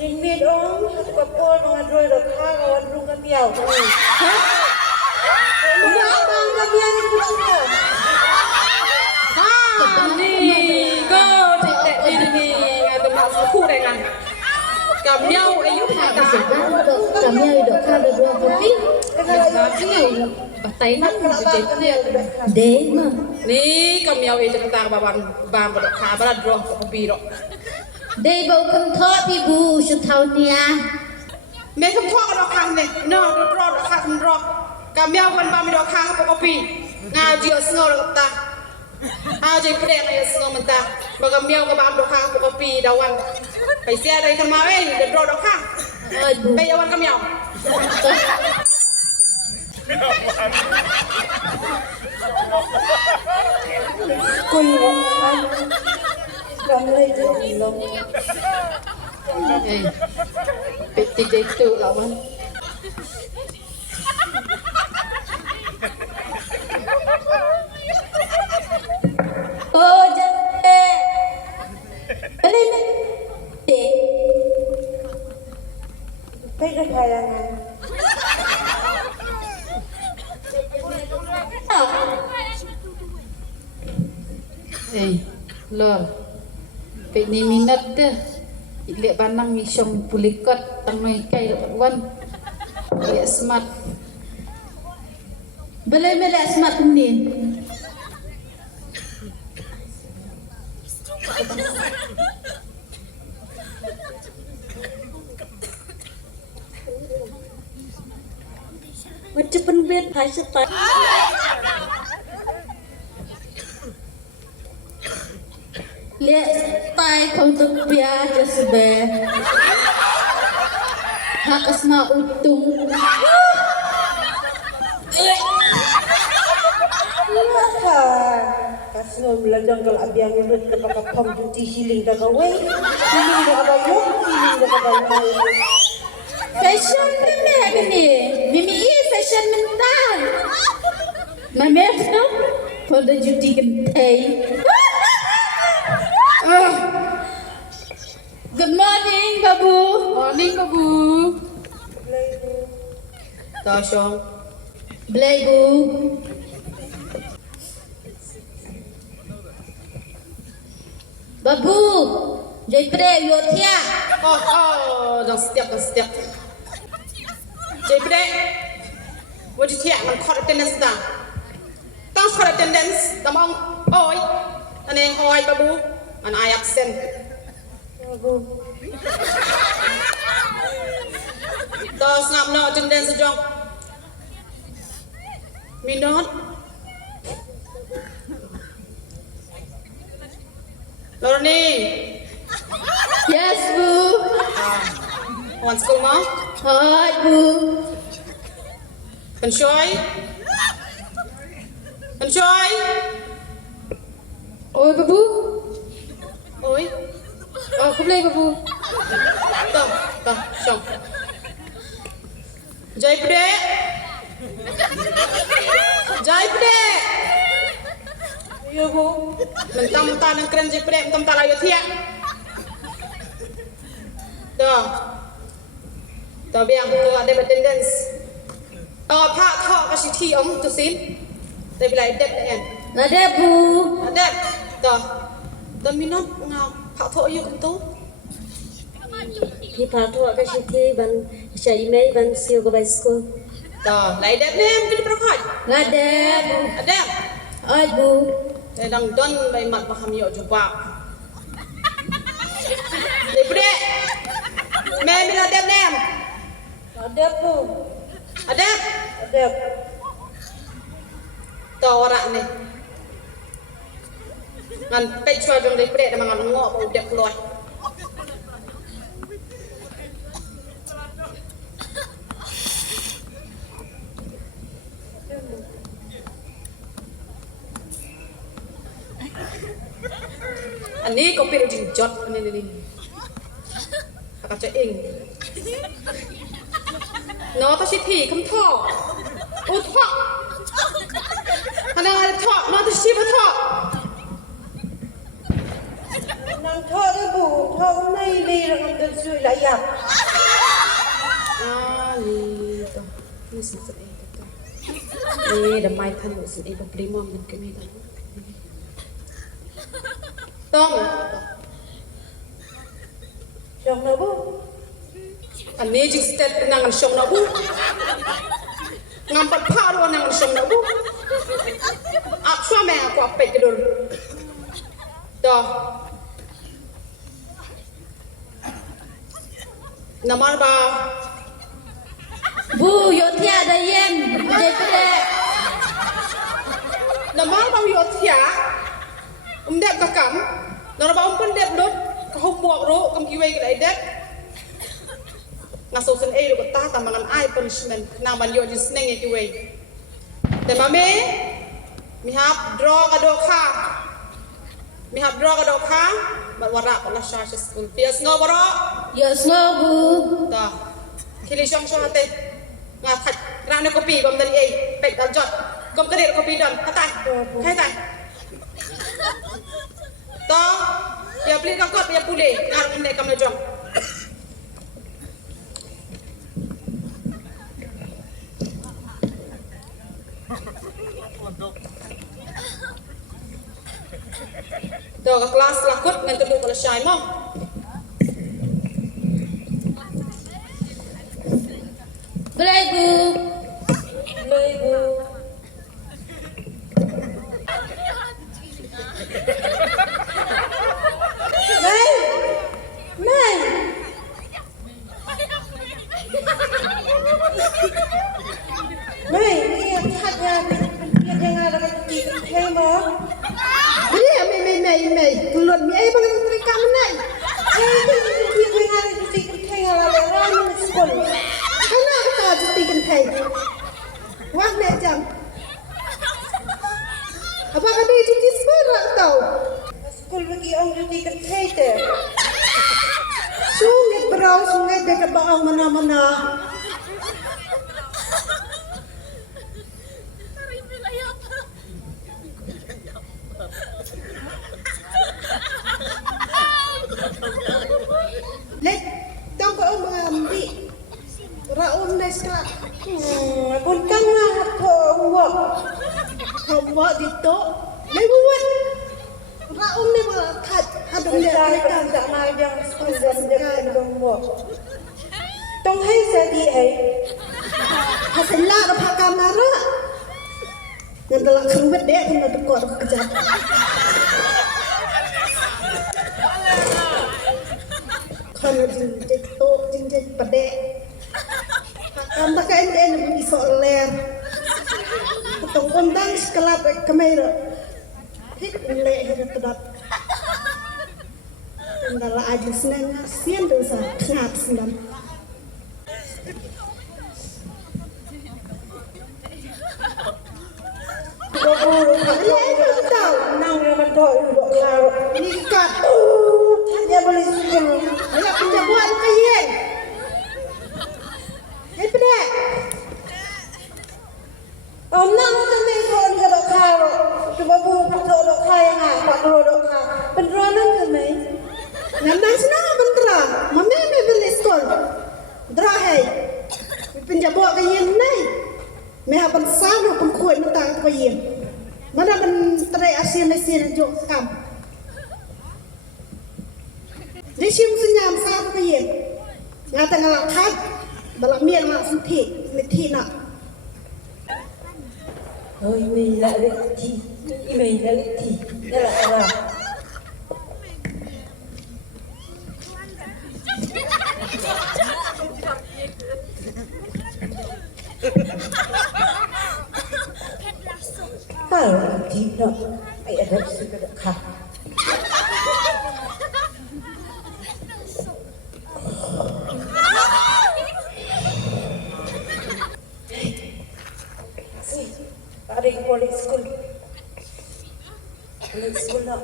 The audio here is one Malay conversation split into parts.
Ini dong, kapal mengadroi dah kawan belum kamiau. Bang kamian punya. Ni go tidak ini ada masuk kurengan. Kamiau ayu kata. Kamiau itu kan ada dua kopi. Kamiau batai nak jadi Deh mah. Ni kamiau itu kata baban bang pada kabar drop kopi dok. Deh bau kentok ibu setahun ni ah. Mereka talk dok kang ni, no drop dok kang drop. Kamiau kan bang dok kang kopi. Ngaji asnor kata. Aja pedang ya semua mentah. Bagi miau ke bang dok kang kopi dawan.ไปเสียอะไรกันมาเองเดือดร้อนดอกข้างไปยาวันกำยาว Kun kami itu belum. Peti itu lawan. Oh jadi. Boleh ni. Deh. Pegang halangan. Lor. Pe ni minot deh. Lihat banang mi syong pulikot tanoi kai wan. Lihat smart. Boleh melek smart ni. Macam penbet pasal tak. Lihat style untuk biar jasbe. Hak asma utung. Kenapa? Kasih meladang kalau abiang urut ke pakai pom cuci healing dah kawai. Healing dah kabayu, healing dah kabayu. Fashion ni. Mimi fashion mental. Mami tu pada cuci kentai. Good morning, Babu. Morning babu. Dah syong. Belai, Bu. Babu, JAIPDEH Yotia. Dah setiap. JAIPDEH. Wajib tiap man kod attendance dah. Tang kod attendance dah mong oi. Aneng oi babu. An I absent. Dah ngap no attendance sejong. Minot. Lorni. Yes, Bu. Wan school ma. Hai, Bu. PYNSHOI. Oi, Babu. Oi. Aku boleh babu. Dah, syong. JAIPDEH. Ya bu. Mentang-mentang yang keren JAIPDEH, mentang-mentang layu tiap. Dah biang tu ada attendance. Pak thọ kasih thi om tu sin. Dia bila adat kan. Ada, Bu. Adat. Dah minat ngau pak thọ you kan tu. Di patu akan sih ban saya email ban siu ke basko. Dah, lai adat ni kita perkoi. Ada, Bu. Adat. Hai, Bu. Sedang don bay mat paham yo jumpa. JAIPDEH. Mem bila adat nem. Ada bu. Adat. Ada. Tahu orang ni. Ngan PYNSHOI dong JAIPDEH dah mangan ngok bau dek keluar. Ani kopi udah jot ni. Agak ceng. No, tu si pi, kamu thok. Thok. Mana ada thok, no tu si thok. nang thọ đi bù thọ này đi rồi còn được suy lại à ni to ni sin sa to ni da mai than lo sin e ba primo min ke mi da tong trong nó bù an ne jik step nangan shong na bu ngam pat pha ro nangan shong na bu ap shwa me ko pe ke dol to namar ba Bu yo thia da yen JAIPDEH namar ba yo thia dep ka kam namar ba pun dep dot ka hom muak ro kam KIWEI ka dai dep nga so sen e ro ta ta mangan ai punishment na ban yo jis neng e KIWEI te mame mi hap draw ka do kha mi hap draw ka do kha bat wara pa la sha school pias ngo baro Yo sngo bu ta kili shong shong ate nga khat rang ne kopi bam dal e pek dal jot kom ka de kopi dan katai kai tai to ya beli ka kot ya pule ngar ne kam le jong to ka kelas lakut ngan tu kala syai mo Belai bu lời bù này này này kia thật ra kia yang ada di thêm mà mei keluar mi ai bang kam nai kia yang ada di thêm là orang sekolah ana ka ti kan thai wah ne jam apa ka di ti sekolah tau sekolah bagi orang di thêm tu sungai berau sungai dekat baang mana-mana Let tong ko mga ambi raon na ska bukan lah buat kawa dito lebuat raon ni mga kat adong dia Dari mereka tak nak yang sekolah dan dong buat tong hai jadi hasila ra pa kamera ngadala kruwet de kun tekor kejap kana jing to jing pade kan ta kain en iso ler tong kondang sekelap kamera hit le hit tedat ndala aji seneng sien dosa ngat sendan nang yang tahu dok kau ni kat tanya boleh suka ala penjabuan kayen JAIPDEH nang sampai kau ni dok kau cuba buat dok kau yang apa dok kau beneran sampai nandang senang bentra mame me beli skol dra hai penjabuan kayen nai me haban sano pun kuat mentang kayen mana ben TREI asin jo kam Dishim senyam sa ka yen ngata ngala khat balak miang nak suthi mithi nak ôi mình lại được thì mình lại thì đây là sao kalau tidak ayah ada sudah kah tarik balik school nak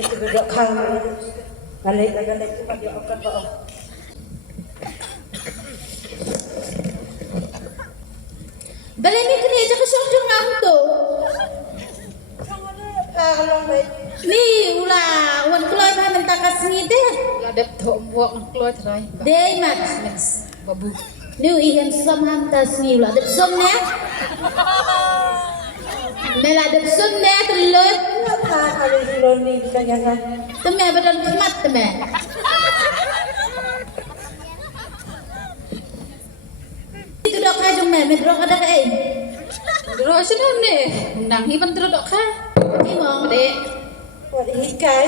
itu beda kah balik cuma dia akan bawa Belai mi kalau baik. Ni ulah wan keluar bah mentah kasih deh. Lah dep thom wok keluar TREI. Deh mat. Babu. Ni ihem som ham tas ni ulah dep som ne. Mela dep som ne kelut. Apa kalau di LORNI kita jangan. Teme badan kemat teme. Itu dok ka jong me drok ada ka eh. Drok sedam ni. Nang hi ban drok ka. Ni mong Dek. Buat HIKAI.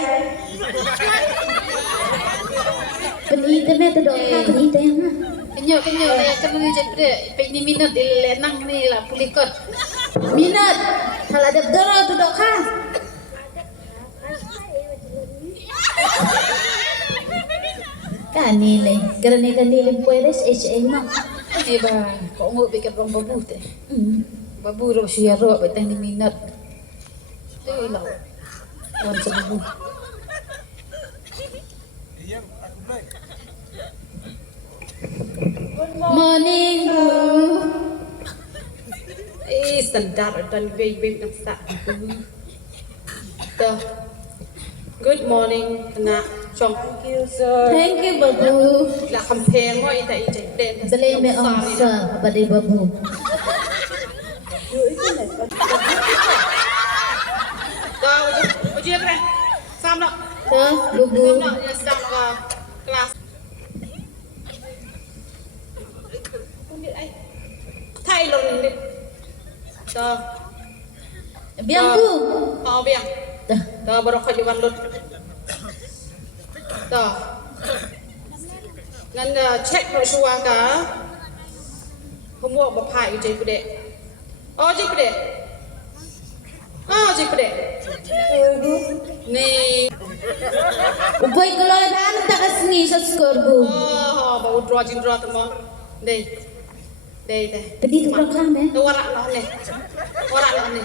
Beli teme tu dok ka ni teh ha. Kenyo ya kan ni JAIPDEH. Pe ni minot nang ni lah pulikot. Minat. Kalau ada doro tu dok ka. Kani le, kerana kani le puedes HINREI mak. Ni ba, ko ngo be kat bang babu teh. Babu ro suya ro be tang ni minot. Tu lah. Wan sebu. Morning bu. Standar dan wei nang sa. Dah. Good morning, nak chong. Thank you sir. Thank you babu. Lah campaign mo ita JAIPDEH. Beli me onsa pada babu. Yuk itu nak. Dah, ujian keren. Sam nak. Dah babu. Sam nak ya sedang ke kelas. Kunit ai. Thai lon ni. Dah. Biang bu. Oh, biang. Dah. Dah baru kau jual lut. Dah. Ngan cek brosur ka. Homework bapa JAIPDEH. Oh JAIPDEH. Oh JAIPDEH. Ibu. Ni. Boy keluar dah tak kasih sa skor bu. Oh, baru draw temo. Dei. Tadi tu rakam eh. Warak lah ni. Warak lah ni.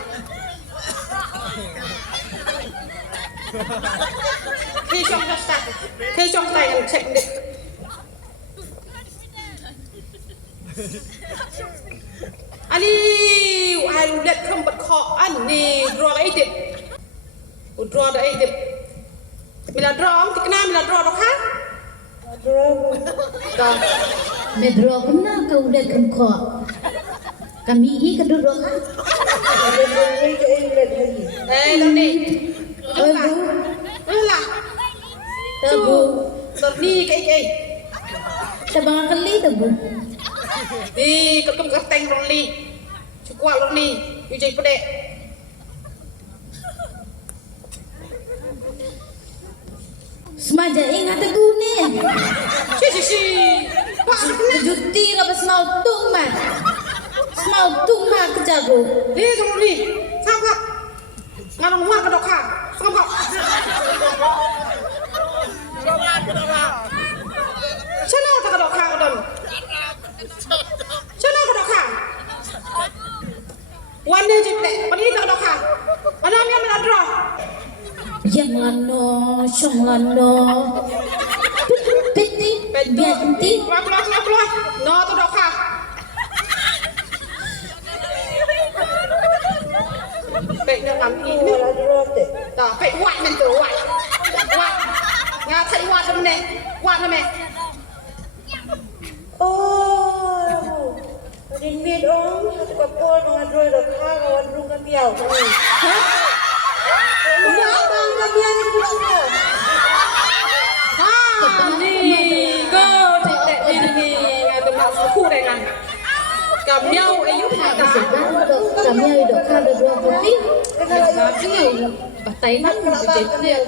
Khi trong tay em check đi. Anh đi, ai luyện không bật khó anh đi draw lấy tiền. Draw đấy tiền. Mình là draw không? Thì cái nào mình là draw đó khác. Draw. Đó. Medro kena kau udah kengko. Kami i kedua kan. Ada LORNI ke England lagi. Đâu đi. Oi bu. Là. Tabu. LORNI cái. Sabang kali tabu. Đi cầm cái tay LORNI. Chú qua LORNI. Yêu JAIPDEH. Semaja ingat aku ni. Si. Juti lepas mau tung mah. Mau tung mah kejago. Đi trong LORNI. Sao không? Ngàn đồng hoa cái độc hả? Sao không? Sao nào cái độc hả cái đồn? Sao nào cái độc hả?วันนี้JAIPDEH.วันนี้cái độc hả? Anh em mình ăn rồi. Yang lano, syong lano. Peti, biar nanti. Keluar. No, tu độc hả? Bệnh nó làm gì nữa? Wala draw te. Đó, phải ngoại mình tử ngoại. Nga thấy ngoại cho mẹ. Ngoại cho mẹ. Oh. Din mid om satu kapol mga draw dah kawan rung kapiaw. Mga bang kapiaw ni pulang. Đi, go, JAIPDEH đi. Tụi nó sẽ khu này ngàn. Cầm nhau, ấy giúp hạ ta. Kami ada kada dua kopi. Đó, chứ nhiều. Bà tay mắt của JAIPDEH.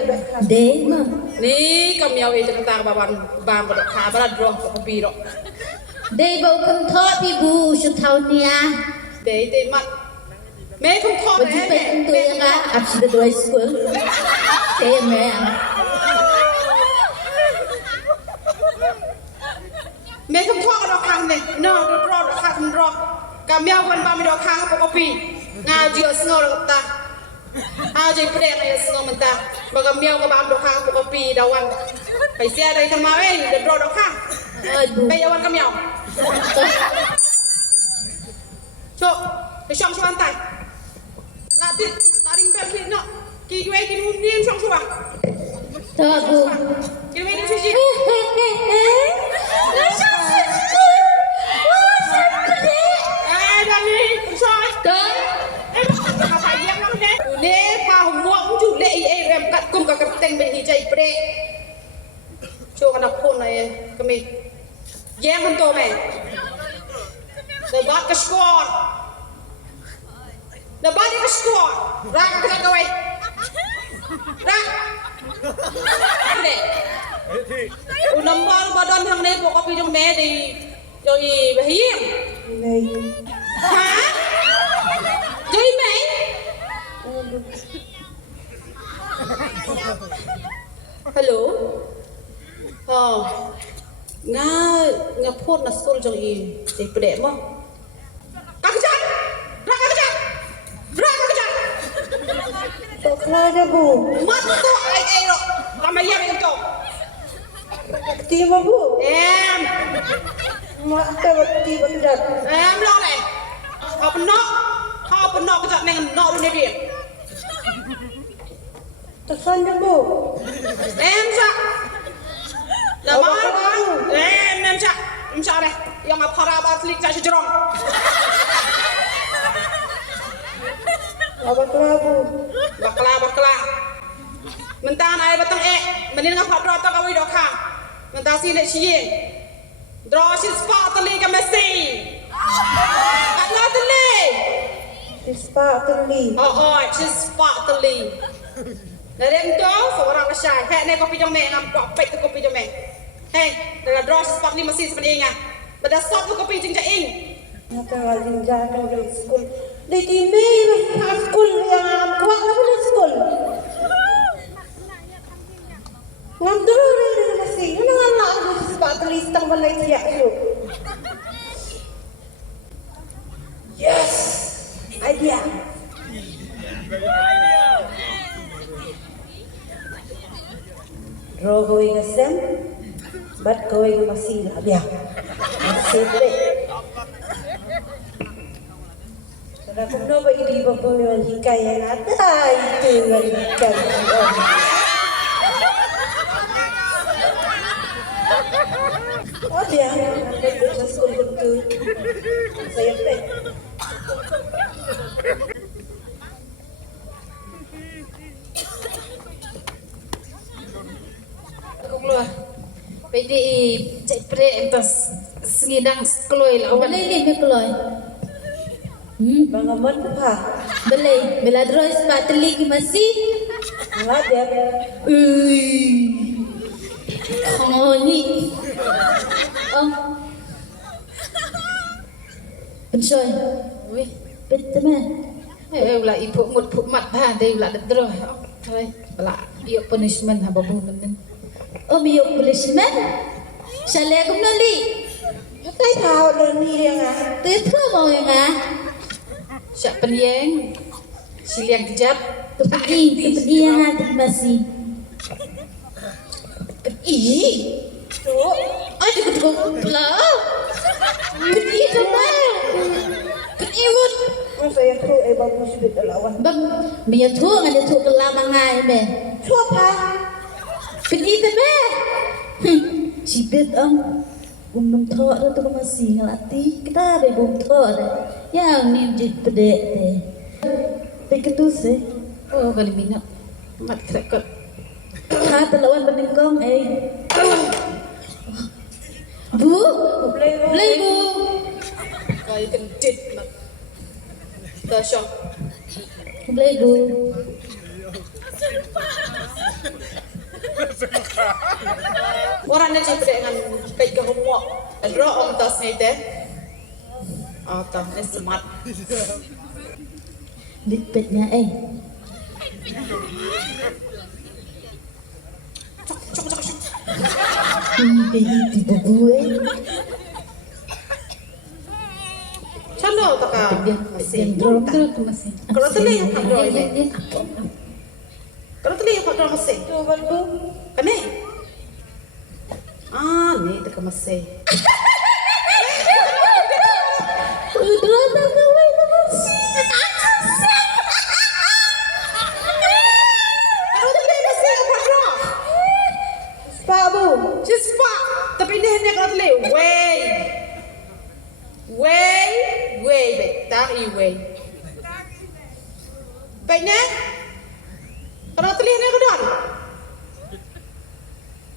Deh mah. Ni cầm nhau ấy cho người ta bà bàn bà đọc khá bà là drone của công ty đó. Deh bau kentot ibu setahun ni ah. Để mặt. Mẹ không khó Baju đấy. pek tu ya kak. Abis dah dua school. Mẹ. Mẹ không khó đọc kháng này. Nó đọc kháng không đọc. Cầm nhau gần 30 đọc kháng của công ty. Nga dựa ngờ được ta. JAIPDEH này ngờ mình ta. Và cầm nhauกับ30 đọc kháng của công ty đào ăn. Phải xe đây thằng máu ấy. Để đọc kháng. Bây giờ ăn cầm nhau. Chô. Để xong cho ăn tay. Là đi. Là đi bên phía nó. Kì KIWEI kinunin sang suah. Tak bu. KIWEI ni cuci. Dah ni, PYNSHOI. Tak. Apa yang nak ni? Ni pah muak ju le rem kat kum ka kerteng be hi JAIPDEH. Cho kana phone này kami. Yang kan to me. Debat ke squad. Debat ke squad. Ra ka ka kawai. Ra. Ni. Number badan hang ni pokok pi jong me di Joy Bahiem. Này. Hả? Joy mày? Hello. Nga phone na school jong i JAIPDEH mo. Kakajat. Ra kakajat. Ra kakajat. Tak kena bu. Mat to ai ro. Kamaya be to. Tiba bu. Em. Mak tak berti berdat. Em lo này. Học nó cái giọt này nó luôn đây điện. Tekan bu. Em chắc. Là má. Em chắc. Em chắc này. Yang apa rabat klik cak sejerong. Apa kena bu? Bakla. Mentah ai batang menin ngap draw ta kawai dok ha. Mentah sini cie. Draw si spot tali ka Messi. Atla tali. Ispak terli. Oh, si spot tali. Dari itu seorang masyai. Hei, ni kopi jom ngam kok pek tu kopi jom Hei, dalam draw si spot ni masih sebenarnya. Pada stop tu kopi jeng jaing. Nata ngalin jalan ke school. Di timbe lah school yang kuat lah di school. Ngam dulu ni masih. Mana anak tu ispak terli setang balai tiak tu. Yes, idea. Draw going a sem, but going masih lah dia. Masih deh. Kalau kamu nak bagi di bawah dengan HIKAI yang ada itu dengan HIKAI. Oh dia, anda bisa sekolah betul. Saya pek. Keluar. Pedi JAIPDEH entas sengidang keluar lah. Boleh ni me keluar. Bangaman apa? Boleh. Bela draw ispat teli ki masih. Ada. Oh ni. PYNSHOI. Wih, Betul mah. ulah ibu mut mat ha, dia ulah draw. Thôi, bala, iyo punishment ha babu men. Oh biyo punishment. Shalai kum nali. Tay tahu LORNI dia ngah. Tu mau yang ah. Siap penyeng. Siliang kejap. Tepi yang ada masih. Tu. Aduh pula. Tepi sama. Iwut. Saya tu bagus betul lawan. Bang, biar tu ada tu kelam ngai me. Tu apa? Tepi tu me. Cipet Bum thọ đó tôi có gì là tí cái ta về bum thọ đấy ya ni JAIPDEH deh begitu tu sih Oh, balik minat. Mat krekot. ha terlawan peningkong bu boleh bu Kau kendit mat. Dah syok. boleh bu Orang ni JAIPDEH dengan baik ke homework. Draw on tas ni teh. Oh, tas ni smart. dipetnya di bubu Chalo tak kah? mesin drum tu mesin Kalau tu ni yang draw ini. Kalau tu ni yang draw mesin. Tu baru. Kane? Ah, ni tak kah mesin. Udra tak kawai mesin KIWEI. Baiknya, kalau tulis ni kedon.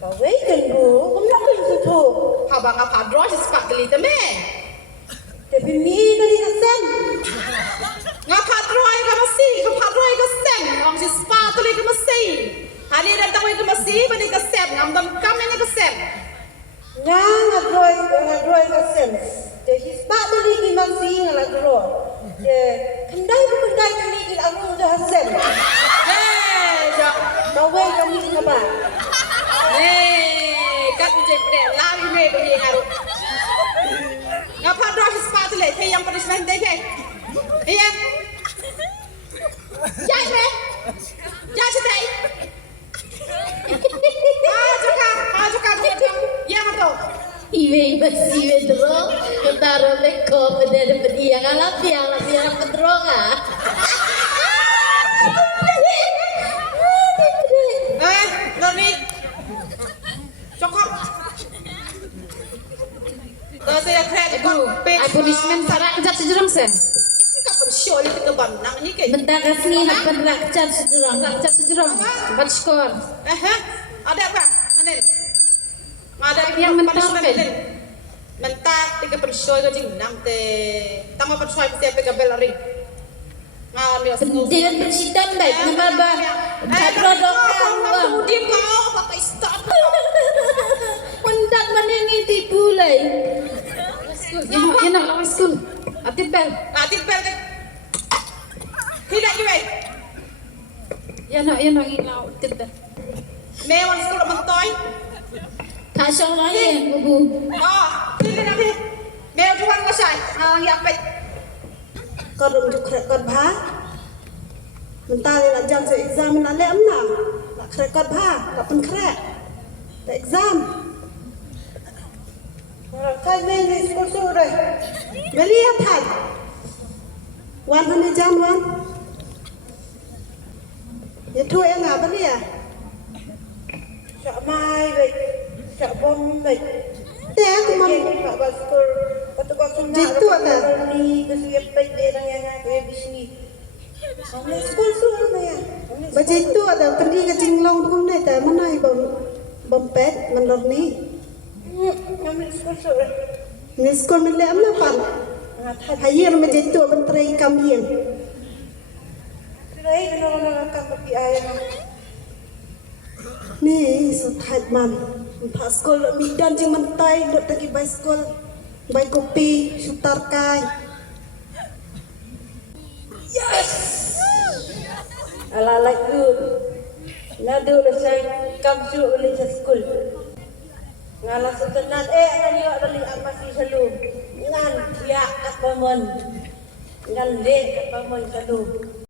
Kawai tunggu, kamu nak pergi situ. Habang apa draw sepak teli teme. Tapi mi kali kesan. Ngapa draw ke mesti, ngapa draw ke sen. Orang si sepak teli ke mesti. Hari datang ke mesti, bani ke sen. Ngam kam ini ke sen. Ngadroy kesan. Jadi sebab beli di masih ngadroy. Kendai tali di arung dah sen. Jok. Kawai kami apa? Kat JAIPDEH lari me bagi ngaruh. Ngapa draw sepak teli? Yang punishment deh. Iya. JAIPDEH. JAIPDEH. Cakap yang tu. Iwe basi wedro, ketara beko pada dia ngalah tiang pedrong ah. LORNI. Cokap. Kalau saya kredit Ai punishment sarak kejap sejurang sen. Kak PYNSHOI itu ke banang ni ke? Bentar kasni nak penrak kejap sejurang. Bat skor. Ada apa? Mana? Ada Yang mentar kan? Mentar tiga PYNSHOI ke jing nang te. Tama PYNSHOI mesti apa ke belari. Ngambil semua. Dengan bersitam baik nama ba. Produk Kamu diam kau pakai stop. Mendak menengi tipu lai. Enak lawan skul. Atipel. Atipel ke? Tidak juga. Enak ilau atipel. Mewah sekolah mentoy. Kasong lain bubu. Tidak nanti. Mewah jual kasai. Yang apa? Kau untuk kau bah. Mentah nak jam se exam nak lem nak. Nak kau bah, tak pun krek. Tak exam. Kau main di sekolah sudah. Beli apa? Wan mana jam wan? Ya tu yang apa ni ya? Cak mai baik, cak bom baik. Teh aku mau cak baskul. Kata kau cuma jitu ada. Ni kesuap baik dia yang yang bisni. Kamu sekolah sudah ya? Baca itu ada pergi ke Jinglong pun ni, tapi mana bom pet LORNI. Kamu sekolah sudah. Ni sekolah ni apa pan? Hayir macam itu abang TREI kambing. TREI benar-benar akan pergi ayam. Ni sudah man. Pas sekolah midan jeng mentai dok pergi bay sekolah, bay kopi, sutar kai. Yes. Ala like good. Nado na saya kamsu ulit sa school. Ngala sa tanan anyo dali amasi sa loob. Ngan tiya at pamon. Ngan le at pamon sa loob.